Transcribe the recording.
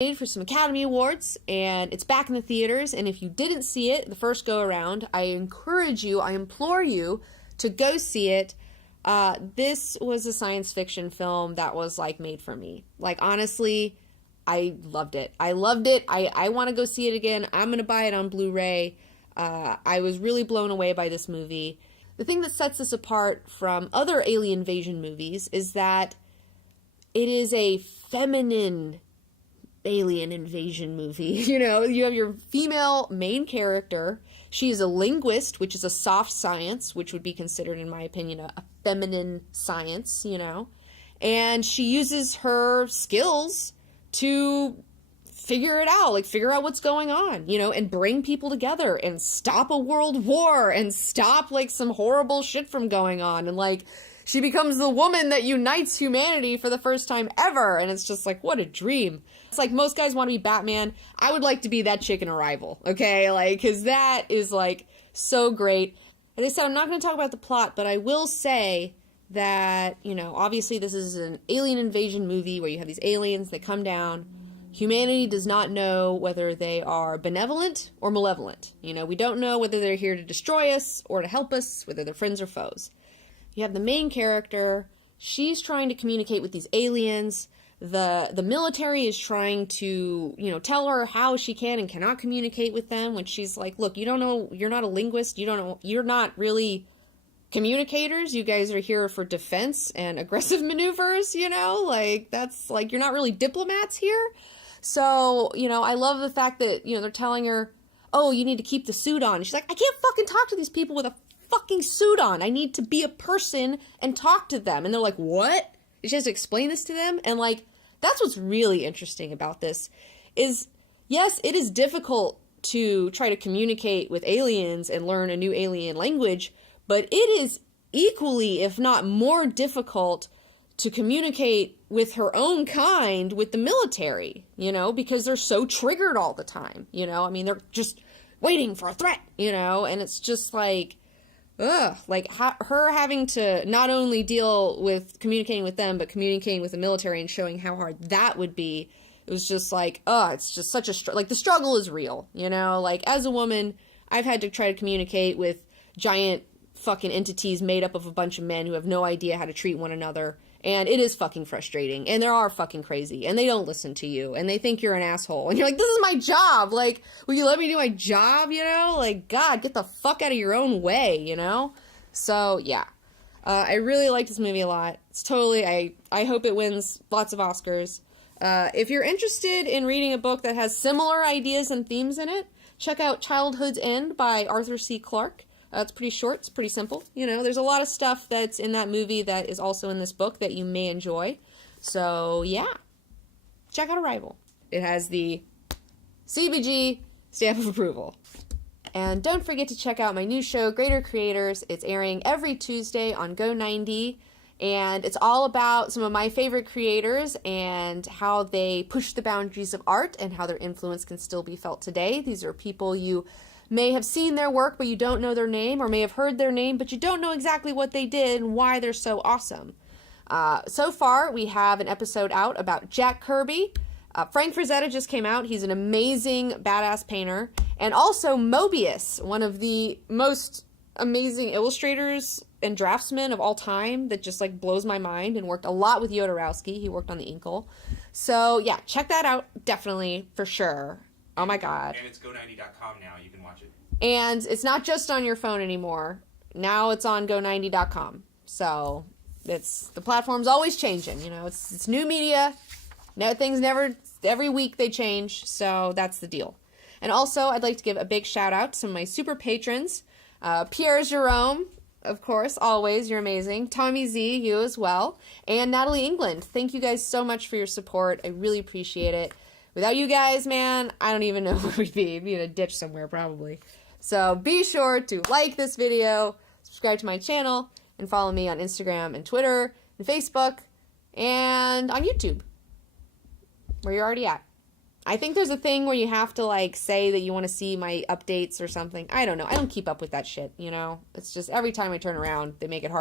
made for some Academy Awards, and it's back in the theaters, and if you didn't see it the first go around, I encourage you, I implore you to go see it. This was a science fiction film that was like made for me. Like, honestly, I loved it. I loved it. I want to go see it again. I'm going to buy it on Blu-ray. I was really blown away by this movie. The thing that sets this apart from other alien invasion movies is that it is a feminine alien invasion movie. You know, you have your female main character. She is a linguist, which is a soft science, which would be considered, in my opinion, a feminine science, you know. And she uses her skills to figure it out, like figure out what's going on, you know, and bring people together and stop a world war and stop like some horrible shit from going on. And like, she becomes the woman that unites humanity for the first time ever. And it's just like, what a dream. It's like most guys want to be Batman. I would like to be that chick in Arrival, okay? Like, because that is like so great. As I said, I'm not going to talk about the plot, but I will say that, you know, obviously this is an alien invasion movie where you have these aliens that come down. Humanity does not know whether they are benevolent or malevolent. You know, we don't know whether they're here to destroy us or to help us, whether they're friends or foes. You have the main character. She's trying to communicate with these aliens. The military is trying to, you know, tell her how she can and cannot communicate with them, when she's like, look, you don't know, you're not a linguist, you don't know, you're not really communicators, you guys are here for defense and aggressive maneuvers, you know, like, that's, like, you're not really diplomats here. So, you know, I love the fact that, you know, they're telling her, oh, you need to keep the suit on. And she's like, I can't fucking talk to these people with a fucking suit on. I need to be a person and talk to them. And they're like, what? She has to explain this to them. And like, that's what's really interesting about this is, yes, it is difficult to try to communicate with aliens and learn a new alien language, but it is equally, if not more difficult to communicate with her own kind with the military, you know, because they're so triggered all the time, you know? I mean, they're just waiting for a threat, you know? And it's just like, ugh, like her having to not only deal with communicating with them, but communicating with the military and showing how hard that would be. It was just like, it's just such a, like, the struggle is real, you know? Like, as a woman, I've had to try to communicate with giant fucking entities made up of a bunch of men who have no idea how to treat one another. And it is fucking frustrating. And they are fucking crazy. And they don't listen to you. And they think you're an asshole. And you're like, this is my job. Like, will you let me do my job, you know? Like, God, get the fuck out of your own way, you know? So, yeah. I really like this movie a lot. It's totally, I hope it wins lots of Oscars. If you're interested in reading a book that has similar ideas and themes in it, check out Childhood's End by Arthur C. Clarke. It's pretty short, it's pretty simple, you know, there's a lot of stuff that's in that movie that is also in this book that you may enjoy, so yeah, check out Arrival. It has the CBG stamp of approval. And don't forget to check out my new show, Greater Creators. It's airing every Tuesday on Go90, and it's all about some of my favorite creators and how they push the boundaries of art and how their influence can still be felt today. These are people you may have seen their work, but you don't know their name, or may have heard their name, but you don't know exactly what they did and why they're so awesome. So far, we have an episode out about Jack Kirby. Frank Frazetta just came out. He's an amazing, badass painter. And also Moebius, one of the most amazing illustrators and draftsmen of all time that just, like, blows my mind and worked a lot with Jodorowsky. He worked on the Inkle. So, yeah, check that out, definitely, for sure. Oh my God. And it's go90.com now. You can watch it. And it's not just on your phone anymore. Now it's on go90.com. So the platform's always changing. You know, it's new media. No, things never, every week they change. So that's the deal. And also, I'd like to give a big shout out to some of my super patrons. Pierre Jerome, of course, always, you're amazing. Tommy Z, you as well. And Natalie England. Thank you guys so much for your support. I really appreciate it. Without you guys, man, I don't even know where we'd be. We'd be in a ditch somewhere, probably. So be sure to like this video, subscribe to my channel, and follow me on Instagram and Twitter and Facebook and on YouTube, where you're already at. I think there's a thing where you have to, like, say that you want to see my updates or something. I don't know. I don't keep up with that shit, you know? It's just every time I turn around, they make it hard.